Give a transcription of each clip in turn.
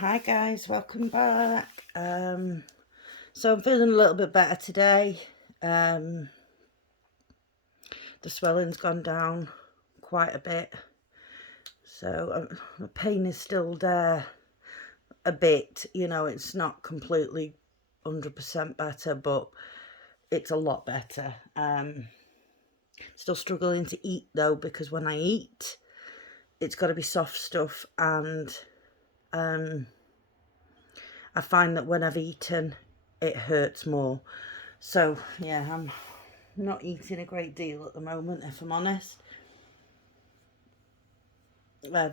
Hi guys, welcome back. So I'm feeling a little bit better today. The swelling's gone down quite a bit, so the pain is still there a bit. You know, it's not completely 100% better, but it's a lot better. Still struggling to eat though, because when I eat, it's got to be soft stuff, and I find that when I've eaten, it hurts more. So yeah, I'm not eating a great deal at the moment, if I'm honest.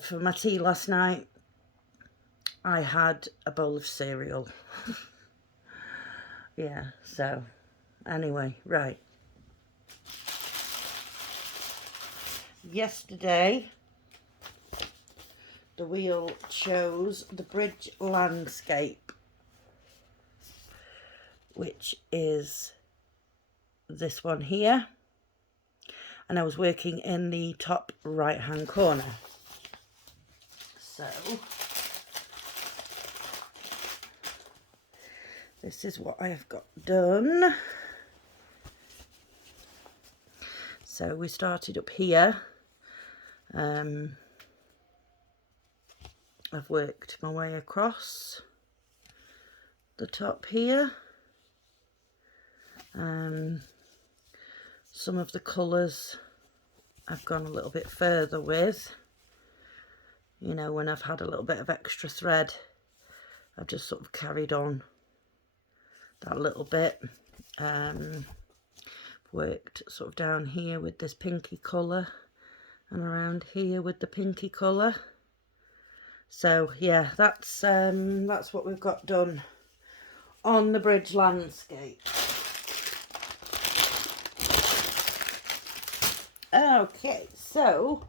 For my tea last night, I had a bowl of cereal. Yeah, so anyway, right. Yesterday, the wheel chose the Bridge Landscape, which is this one here. And I was working in the top right hand corner. So this is what I have got done. So we started up here. I've worked my way across the top here. Some of the colours I've gone a little bit further with. You know, when I've had a little bit of extra thread, I've just sort of carried on that little bit. Worked sort of down here with this pinky colour and around here with the pinky colour. So yeah, that's what we've got done on the Bridge Landscape. Okay, so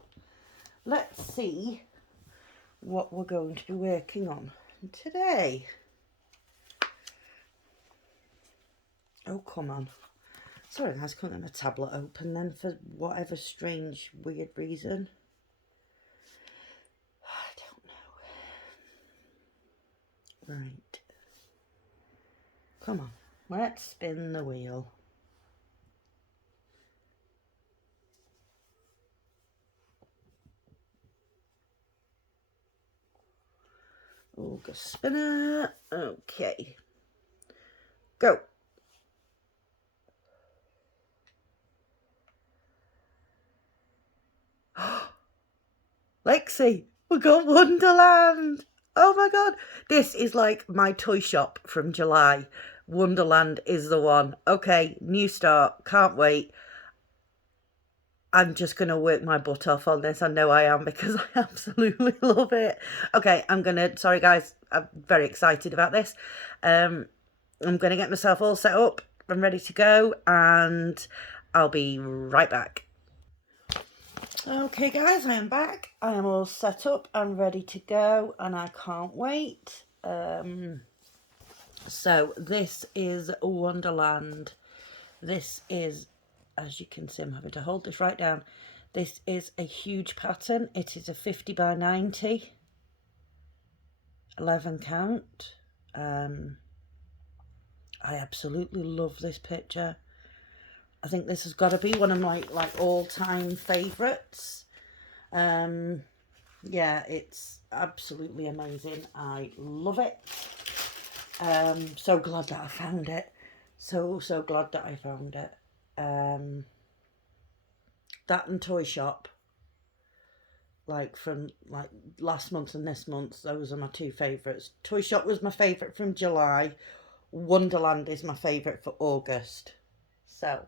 let's see what we're going to be working on today. Oh, come on. Sorry guys, I couldn't get a tablet open then for whatever strange, weird reason. I don't know. Right. Come on, let's spin the wheel. August spinner. Okay. Go. Lexi, we got Wonderland. Oh my god. This is like my toy shop from July. Wonderland is the one. Okay, new start. Can't wait. I'm just going to work my butt off on this. I know I am, because I absolutely love it. Okay, sorry guys, I'm very excited about this. I'm going to get myself all set up. I'm ready to go, and I'll be right back. Okay guys, I am back. I am all set up and ready to go, and I can't wait. So this is Wonderland. This is, as you can see, I'm having to hold this right down. This is a huge pattern. It is a 50 by 90, 11 count. I absolutely love this picture. I think this has got to be one of my all-time favourites. Yeah, it's absolutely amazing. I love it. So glad that I found it. So glad that I found it. That and Toy Shop, from last month and this month, those are my two favourites. Toy Shop was my favourite from July. Wonderland is my favourite for August. So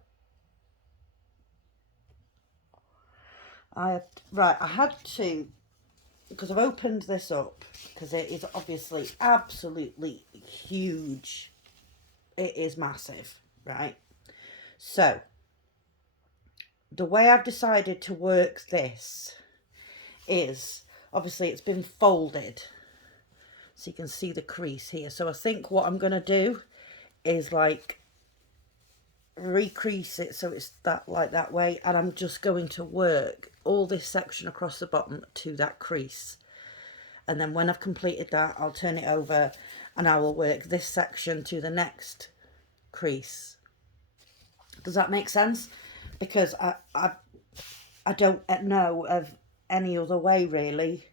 I had to, because I've opened this up, because it is obviously absolutely huge. It is massive, right? So the way I've decided to work this is, obviously it's been folded, so you can see the crease here. So I think what I'm going to do is recrease it so it's that way, and I'm just going to work all this section across the bottom to that crease. And then when I've completed that, I'll turn it over and I will work this section to the next crease. Does that make sense? Because I don't know of any other way really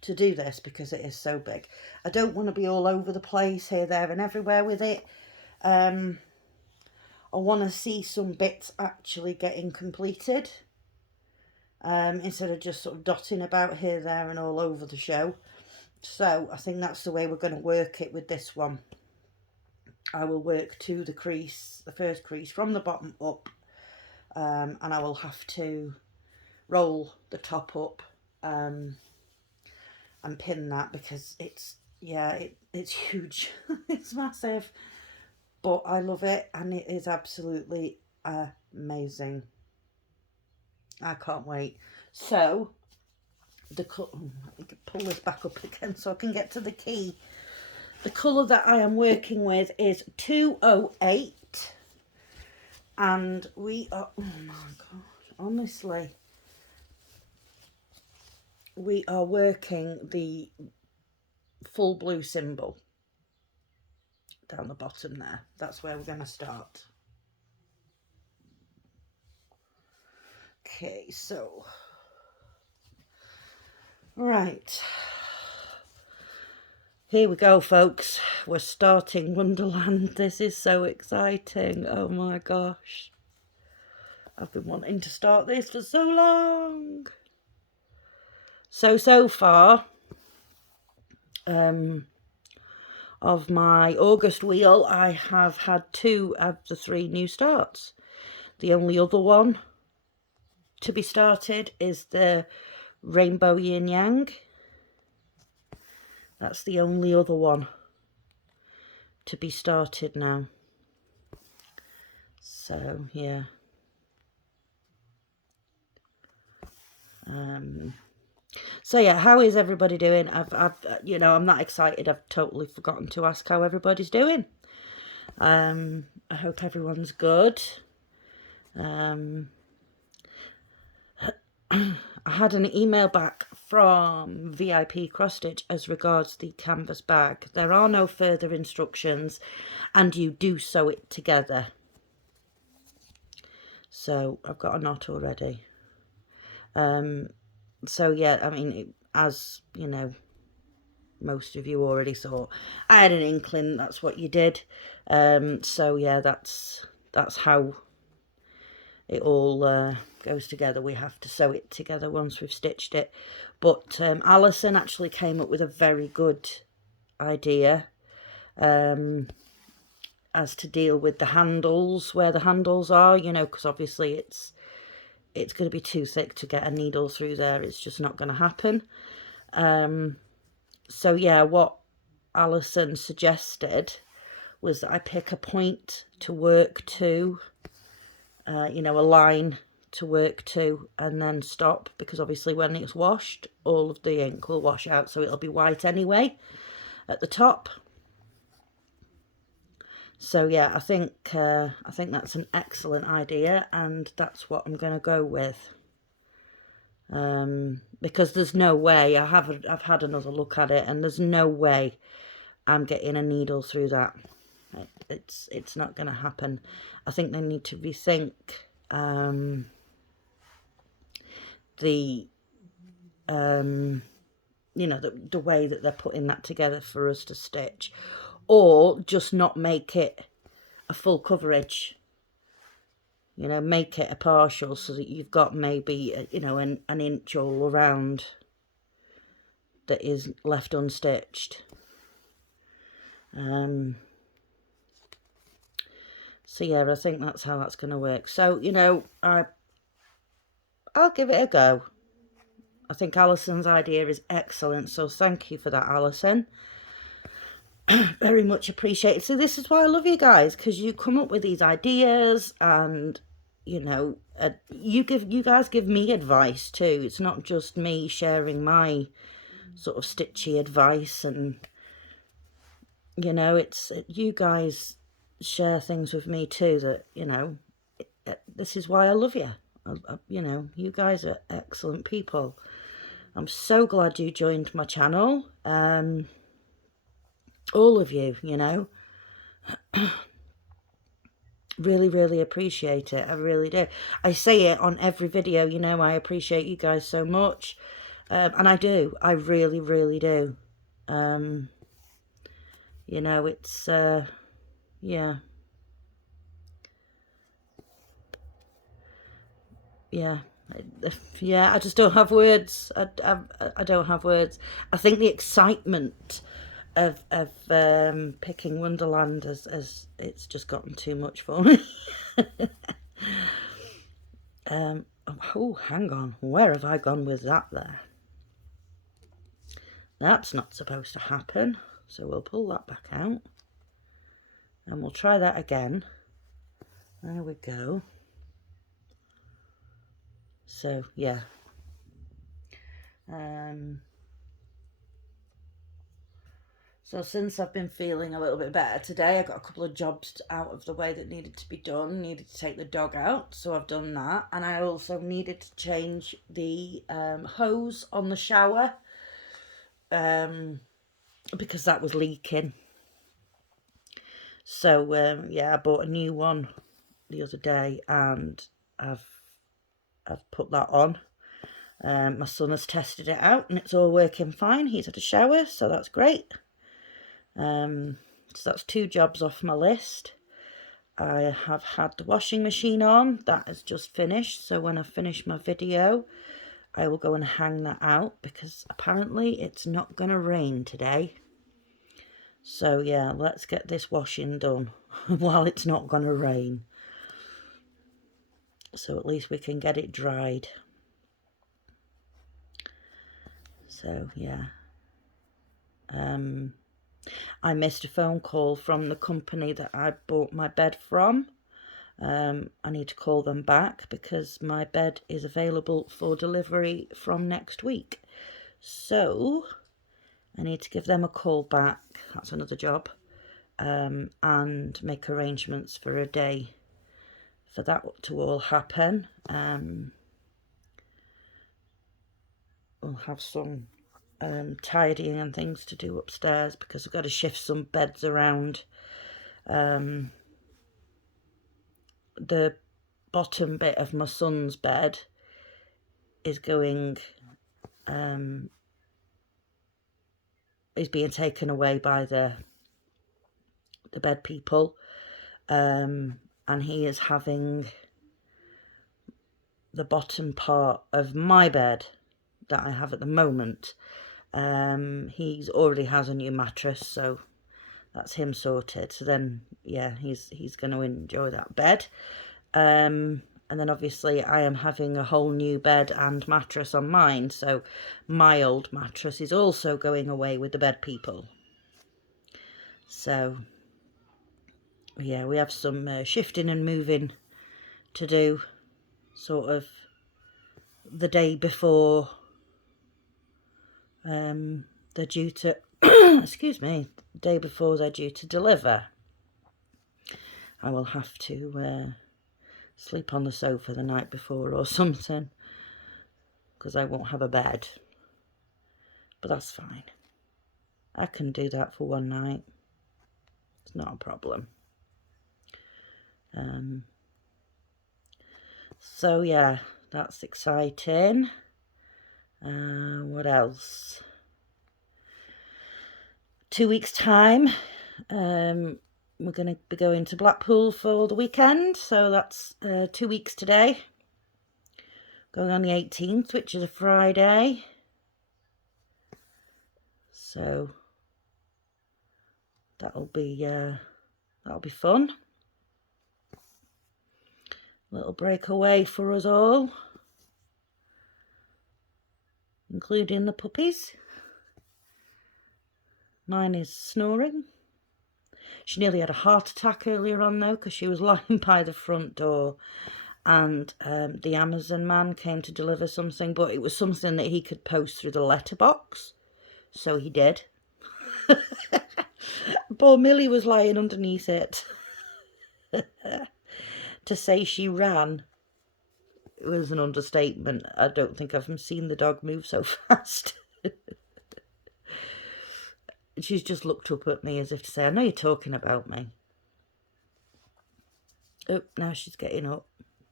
to do this, because it is so big. I don't want to be all over the place here, there and everywhere with it. I want to see some bits actually getting completed, instead of just sort of dotting about here, there and all over the show. So I think that's the way we're going to work it with this one. I will work to the crease, the first crease from the bottom up, and I will have to roll the top up and pin that, because it's, yeah, it's huge. It's massive, but I love it and it is absolutely amazing. I can't wait. So let me pull this back up again so I can get to the key. The colour that I am working with is 208, and we are, oh my god, honestly, we are working the full blue symbol down the bottom there. That's where we're going to start. Okay, so right, here we go, folks. We're starting Wonderland. This is so exciting. Oh my gosh, I've been wanting to start this for so long. So far, of my August wheel, I have had 2 of the 3 new starts. The only other one to be started is the Rainbow Yin Yang. That's the only other one to be started now. So yeah, so yeah, how is everybody doing? I've you know, I'm that excited I've totally forgotten to ask how everybody's doing. I hope everyone's good. I had an email back from VIP Cross Stitch as regards the canvas bag. There are no further instructions and you do sew it together. So I've got a knot already. So yeah, I mean, as you know, most of you already saw, I had an inkling that's what you did. So yeah, that's how it all goes together. We have to sew it together once we've stitched it. But Alison actually came up with a very good idea as to deal with the handles, where the handles are, you know, because obviously it's going to be too thick to get a needle through there. It's just not going to happen. So yeah, what Alison suggested was that I pick a point to work to, you know, a line to work to, and then stop, because obviously when it's washed, all of the ink will wash out, so it'll be white anyway at the top. So yeah, I think that's an excellent idea, and that's what I'm going to go with. Because there's no way, I've had another look at it, and there's no way I'm getting a needle through that. It's not going to happen. I think they need to rethink the you know, the way that they're putting that together for us to stitch, or just not make it a full coverage. You know, make it a partial, so that you've got maybe, you know, an inch all around that is left unstitched. So yeah, I think that's how that's going to work. So, you know, I'll give it a go. I think Alison's idea is excellent, so thank you for that, Alison. Very much appreciated. So this is why I love you guys, because you come up with these ideas, and you know, you guys give me advice too. It's not just me sharing my sort of stitchy advice, and you know, it's you guys share things with me too, that, you know, this is why I love you. You know, you guys are excellent people. I'm so glad you joined my channel. All of you, you know. Really, really appreciate it. I really do. I say it on every video, you know, I appreciate you guys so much. And I do. I really, really do. You know, it's, yeah. Yeah. Yeah, I just don't have words. I don't have words. I think the excitement of picking Wonderland as it's just gotten too much for me. Oh, hang on. Where have I gone with that there? That's not supposed to happen. So we'll pull that back out. And we'll try that again. There we go. So, yeah. So since I've been feeling a little bit better today, I got a couple of jobs out of the way that needed to be done. Needed to take the dog out, so I've done that. And I also needed to change the hose on the shower because that was leaking. So yeah, I bought a new one the other day, and I've put that on. My son has tested it out, and it's all working fine. He's had a shower, so that's great. So that's 2 jobs off my list. I have had the washing machine on. That has just finished. So when I finish my video, I will go and hang that out, because apparently it's not going to rain today. So yeah, let's get this washing done while it's not going to rain. So at least we can get it dried. So yeah. I missed a phone call from the company that I bought my bed from. I need to call them back because my bed is available for delivery from next week. So I need to give them a call back. That's another job. And make arrangements for a day for that to all happen. We'll have some tidying and things to do upstairs, because I've got to shift some beds around. The bottom bit of my son's bed is going, is being taken away by the bed people, and he is having the bottom part of my bed that I have at the moment. He's already has a new mattress, so that's him sorted. So then, yeah, he's going to enjoy that bed. And then obviously I am having a whole new bed and mattress on mine, so my old mattress is also going away with the bed people. So yeah, we have some shifting and moving to do, sort of the day before they're due to excuse me, the day before they're due to deliver. I will have to sleep on the sofa the night before or something, because I won't have a bed. But that's fine. I can do that for one night. It's not a problem. So yeah, that's exciting. What else? 2 weeks time, we're going to be going to Blackpool for the weekend. So that's 2 weeks today. Going on the 18th, which is a Friday. So that'll be fun. Little breakaway for us all, including the puppies. Mine is snoring. She nearly had a heart attack earlier on though, because she was lying by the front door, and the Amazon man came to deliver something, but it was something that he could post through the letterbox, so he did. Poor Millie was lying underneath it. To say she ran was an understatement. I don't think I've seen the dog move so fast. She's just looked up at me as if to say, I know you're talking about me. Oh, now she's getting up.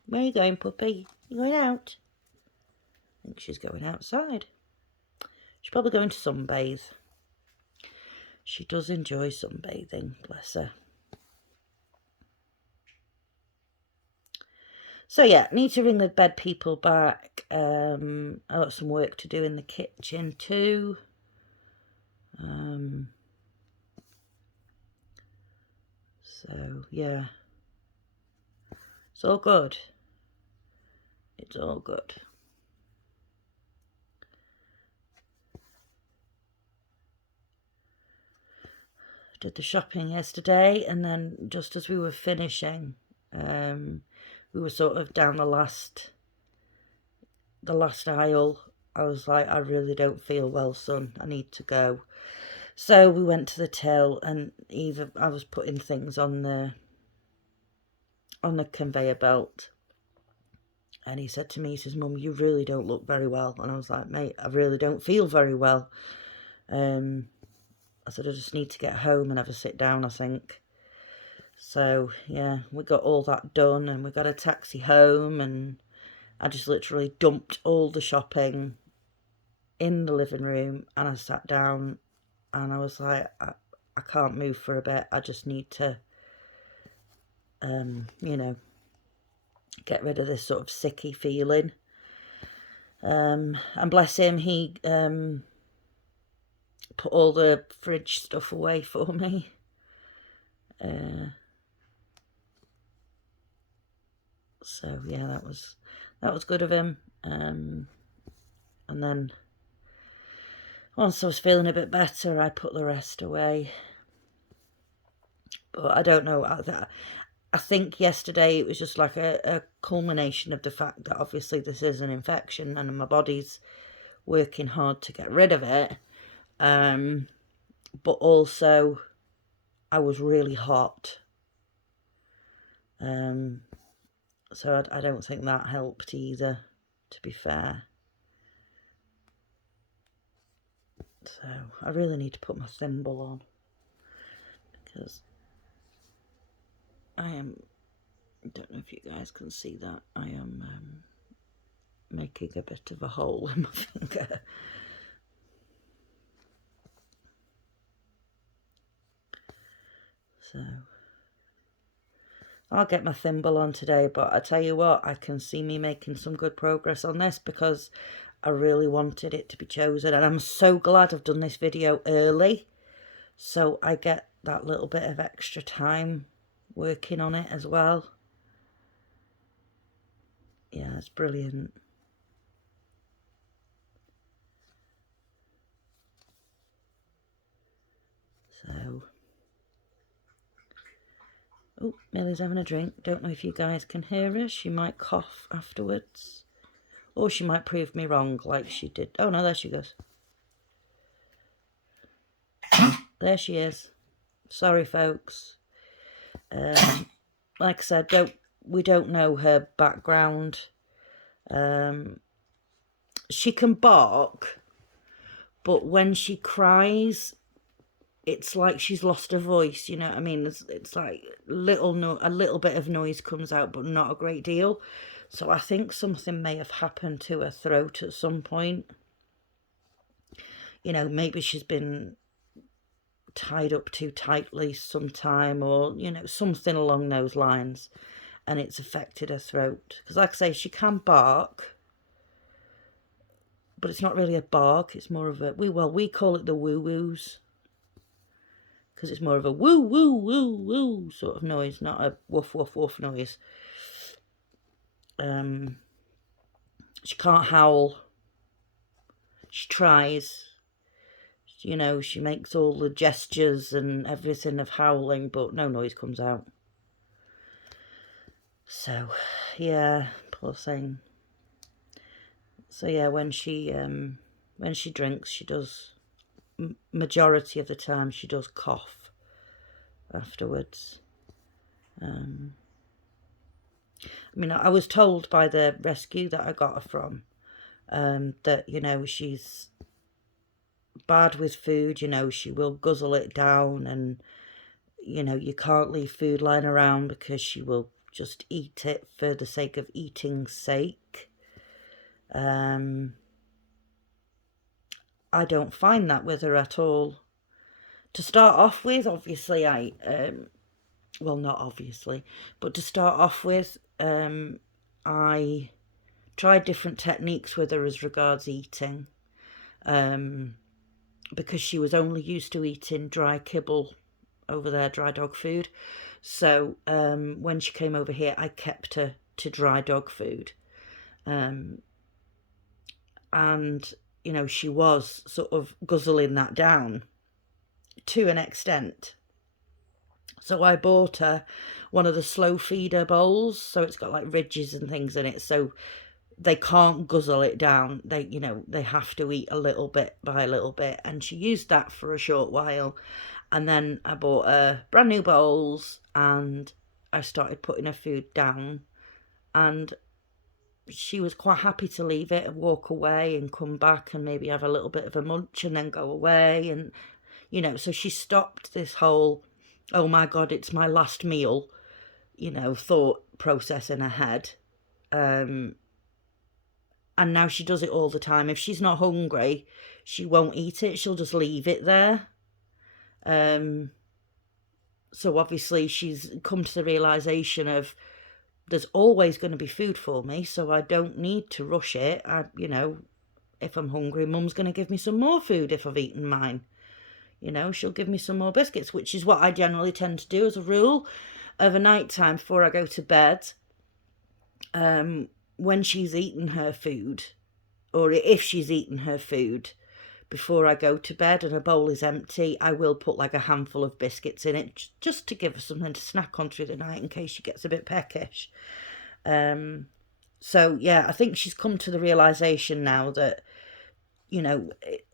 Where are you going, puppy? You going out? I think she's going outside. She's probably going to sunbathe. She does enjoy sunbathing, bless her. So yeah, need to ring the bed people back. I've got some work to do in the kitchen too. So yeah, it's all good. It's all good. Did the shopping yesterday, and then just as we were finishing, we were sort of down the last aisle. I was like, I really don't feel well, son. I need to go. So we went to the till, and I was putting things on the conveyor belt, and he said to me, he says, Mum, you really don't look very well. And I was like, mate, I really don't feel very well. I said, I just need to get home and have a sit down, I think. So yeah, we got all that done, and we got a taxi home, and I just literally dumped all the shopping in the living room, and I sat down, and I was like, I can't move for a bit. I just need to, you know, get rid of this sort of sicky feeling. And bless him, he put all the fridge stuff away for me. So yeah, that was good of him. And then once I was feeling a bit better, I put the rest away. But I don't know. I think yesterday it was just like a culmination of the fact that obviously this is an infection and my body's working hard to get rid of it. But also I was really hot. So I don't think that helped either, to be fair. So I really need to put my thimble on, because I don't know if you guys can see that, I am making a bit of a hole in my finger. So I'll get my thimble on today, but I tell you what, I can see me making some good progress on this, because I really wanted it to be chosen, and I'm so glad I've done this video early, so I get that little bit of extra time working on it as well. Yeah, it's brilliant. So, oh, Millie's having a drink. Don't know if you guys can hear her. She might cough afterwards, or she might prove me wrong like she did. Oh no, there she goes. There she is. Sorry, folks. Like I said, we don't know her background. She can bark, but when she cries, it's like she's lost her voice. You know what I mean? It's like a little bit of noise comes out, but not a great deal. So I think something may have happened to her throat at some point. You know, maybe she's been tied up too tightly sometime, or, you know, something along those lines, and it's affected her throat. Because like I say, she can bark, but it's not really a bark, it's more of a, we call it the woo-woos, because it's more of a woo woo woo woo sort of noise, not a woof woof woof noise. She can't howl. She tries, you know, she makes all the gestures and everything of howling, but no noise comes out. So yeah, poor thing. So yeah, when she drinks, she does, majority of the time she does cough afterwards. I mean, I was told by the rescue that I got her from, that, you know, she's bad with food, you know, she will guzzle it down, and, you know, you can't leave food lying around because she will just eat it for the sake of eating's sake. I don't find that with her at all. To start off with, obviously, well, not obviously, but to start off with, I tried different techniques with her as regards eating, because she was only used to eating dry kibble over there, dry dog food. So when she came over here, I kept her to dry dog food. And, you know, she was sort of guzzling that down to an extent. So I bought her one of the slow feeder bowls, so it's got like ridges and things in it, so they can't guzzle it down. They, you know, they have to eat a little bit by a little bit. And she used that for a short while, and then I bought her brand new bowls, and I started putting her food down, and she was quite happy to leave it and walk away and come back and maybe have a little bit of a munch and then go away. And, you know, so she stopped this whole, oh my God, it's my last meal, you know, thought process in her head. And now she does it all the time. If she's not hungry, she won't eat it. She'll just leave it there. So obviously she's come to the realisation of, there's always going to be food for me, so I don't need to rush it. You know, if I'm hungry, Mum's going to give me some more food if I've eaten mine. You know, she'll give me some more biscuits, which is what I generally tend to do as a rule of a night time before I go to bed. When she's eaten her food, or if she's eaten her food before I go to bed and her bowl is empty, I will put like a handful of biscuits in it just to give her something to snack on through the night in case she gets a bit peckish. So yeah, I think she's come to the realisation now that, you know,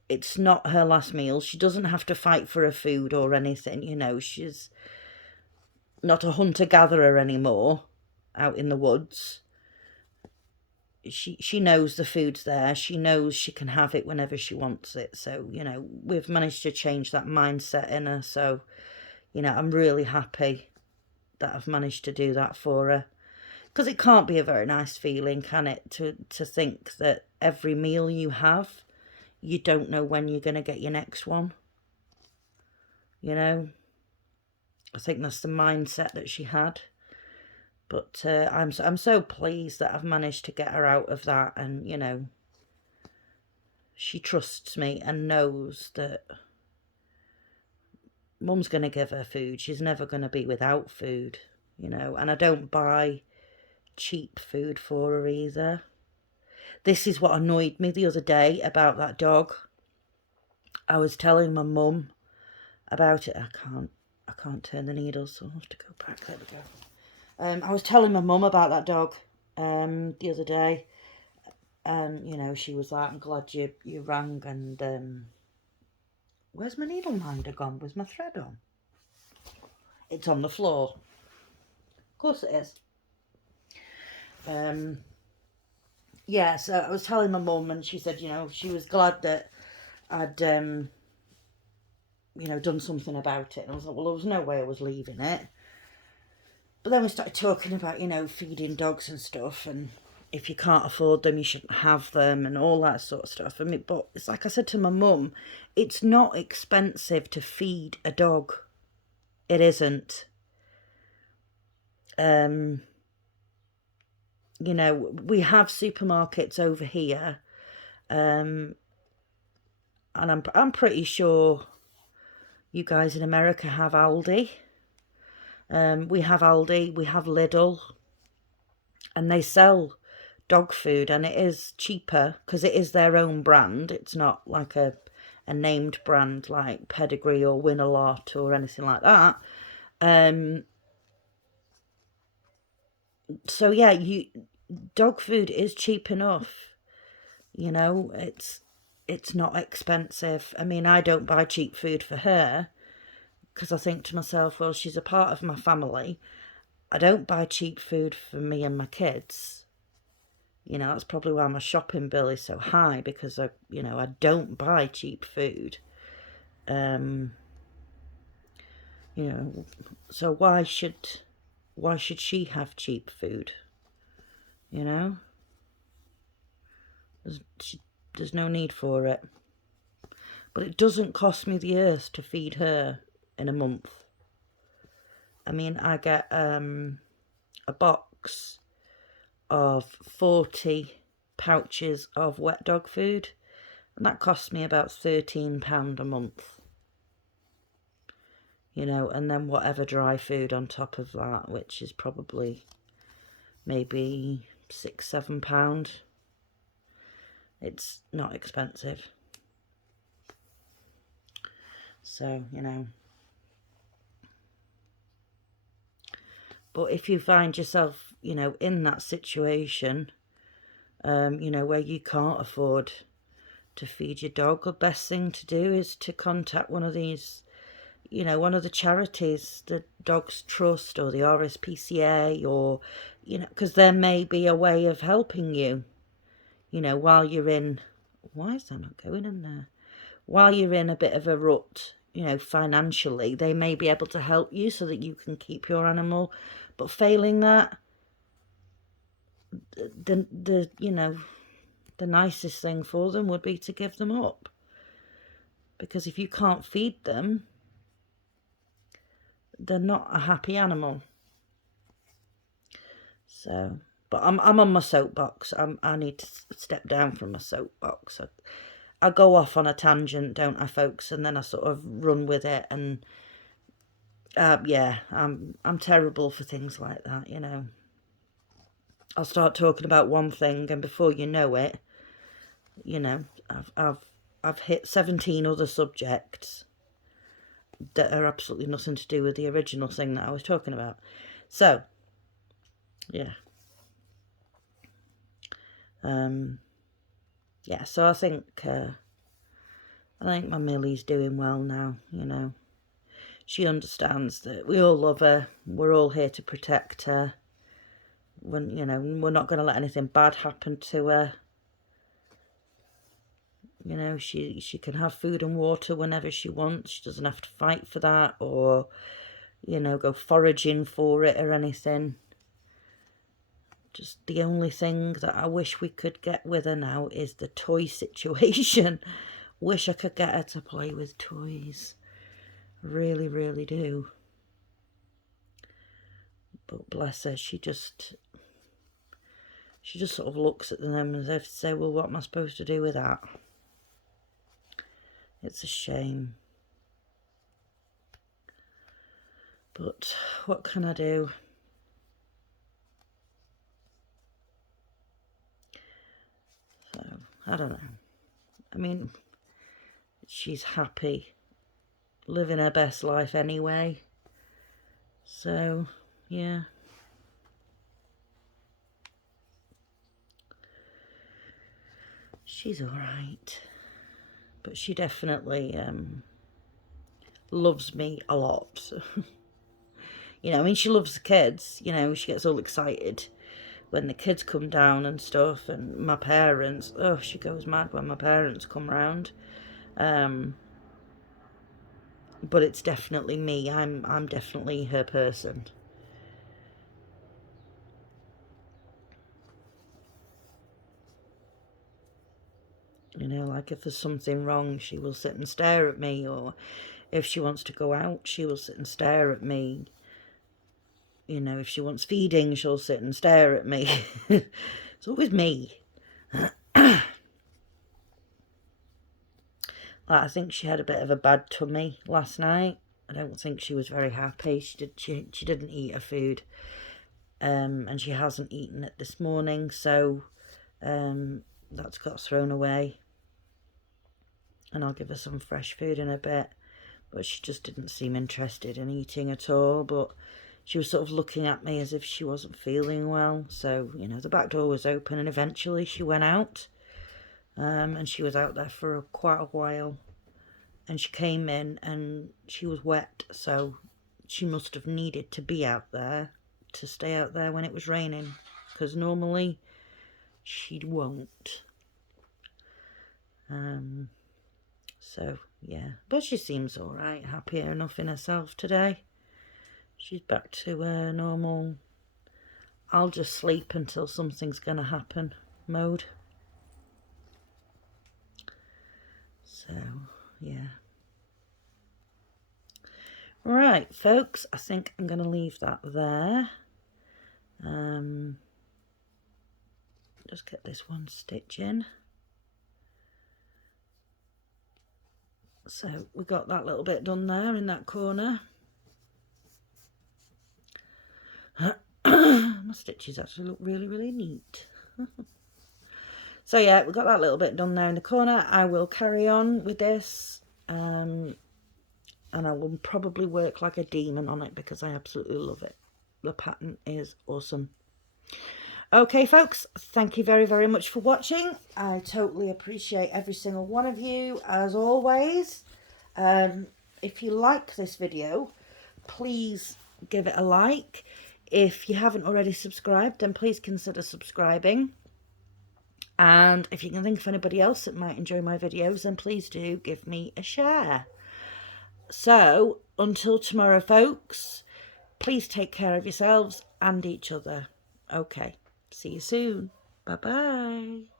it's not her last meal. She doesn't have to fight for her food or anything, you know. She's not a hunter-gatherer anymore out in the woods. She knows the food's there. She knows she can have it whenever she wants it. So, you know, we've managed to change that mindset in her. So, you know, I'm really happy that I've managed to do that for her. Because it can't be a very nice feeling, can it? To think that every meal you have, you don't know when you're going to get your next one. You know? I think that's the mindset that she had. But I'm so pleased that I've managed to get her out of that, and, you know, she trusts me and knows that Mum's going to give her food. She's never going to be without food, you know, and I don't buy cheap food for her either. This is what annoyed me the other day about that dog. I was telling my mum about it. I can't turn the needles, so I'll have to go back. There we go. I was telling my mum about that dog the other day, and, you know, she was like, I'm glad you rang, and where's my needle minder gone? Where's my thread on? It's on the floor. Of course it is. Yeah, so I was telling my mum, and she said, you know, she was glad that I'd, you know, done something about it. And I was like, well, there was no way I was leaving it. But then we started talking about, you know, feeding dogs and stuff, and if you can't afford them, you shouldn't have them, and all that sort of stuff. I mean, but it's like I said to my mum, it's not expensive to feed a dog. It isn't. You know, we have supermarkets over here, and I'm pretty sure you guys in America have Aldi. We have Aldi, we have Lidl, and they sell dog food, and it is cheaper because it is their own brand. It's not like a named brand like Pedigree or Win-A-Lot or anything like that. So yeah, dog food is cheap enough. You know, it's not expensive. I mean, I don't buy cheap food for her because I think to myself, well, she's a part of my family, I don't buy cheap food for me and my kids. You know, that's probably why my shopping bill is so high, because I don't buy cheap food. You know, so why should she have cheap food? You know, there's no need for it. But it doesn't cost me the earth to feed her in a month. I mean, I get a box of 40 pouches of wet dog food, and that costs me about £13 a month. You know, and then whatever dry food on top of that, which is probably maybe £6-7. It's not expensive. So, you know. But if you find yourself, you know, in that situation, you know, where you can't afford to feed your dog, the best thing to do is to contact one of these, you know, one of the charities, the Dogs Trust or the RSPCA, or, you know, because there may be a way of helping you, you know, while you're in, why is that not going in there? While you're in a bit of a rut, you know, financially, they may be able to help you so that you can keep your animal. But failing that, the you know, the nicest thing for them would be to give them up. Because if you can't feed them, they're not a happy animal. So, but I'm on my soapbox. I need to step down from my soapbox. I go off on a tangent, don't I, folks? And then I sort of run with it. And yeah, I'm terrible for things like that. You know, I'll start talking about one thing, and before you know it, you know, I've hit 17 other subjects that are absolutely nothing to do with the original thing that I was talking about. So, yeah. Yeah, so I think my Millie's doing well now, you know. She understands that we all love her. We're all here to protect her. When, you know, we're not going to let anything bad happen to her. You know, she can have food and water whenever she wants. She doesn't have to fight for that, or, you know, go foraging for it or anything. Just the only thing that I wish we could get with her now is the toy situation. Wish I could get her to play with toys. Really, really do. But bless her, she just sort of looks at them as if to say, well, what am I supposed to do with that? It's a shame. But what can I do? So, I don't know. I mean, she's happy, living her best life anyway. So, yeah. She's alright. But she definitely loves me a lot. You know, I mean, she loves the kids. You know, she gets all excited when the kids come down and stuff, and my parents. Oh, she goes mad when my parents come round. But it's definitely me. I'm definitely her person. You know, like if there's something wrong, she will sit and stare at me, or if she wants to go out, she will sit and stare at me. You know, if she wants feeding, she'll sit and stare at me. It's always me. Like, I think she had a bit of a bad tummy last night. I don't think she was very happy. She didn't eat her food, and she hasn't eaten it this morning. So that's got thrown away. And I'll give her some fresh food in a bit. But she just didn't seem interested in eating at all. But she was sort of looking at me as if she wasn't feeling well. So, you know, the back door was open, and eventually she went out. And she was out there for quite a while. And she came in and she was wet, so she must have needed to be out there. to stay out there when it was raining, because normally she won't. So yeah, but she seems all right, happier enough in herself today. She's back to her normal, I'll just sleep until something's gonna happen mode. So yeah. Right, folks, I think I'm going to leave that there. Just get this one stitch in. So we got that little bit done there in that corner. My stitches actually look really, really neat. So yeah, we got that little bit done there in the corner. I will carry on with this. And I will probably work like a demon on it because I absolutely love it. The pattern is awesome. Okay, folks, thank you very, very much for watching. I totally appreciate every single one of you, as always. If you like this video, please give it a like. If you haven't already subscribed, then please consider subscribing. And if you can think of anybody else that might enjoy my videos, then please do give me a share. So, until tomorrow, folks, please take care of yourselves and each other. Okay, see you soon. Bye-bye.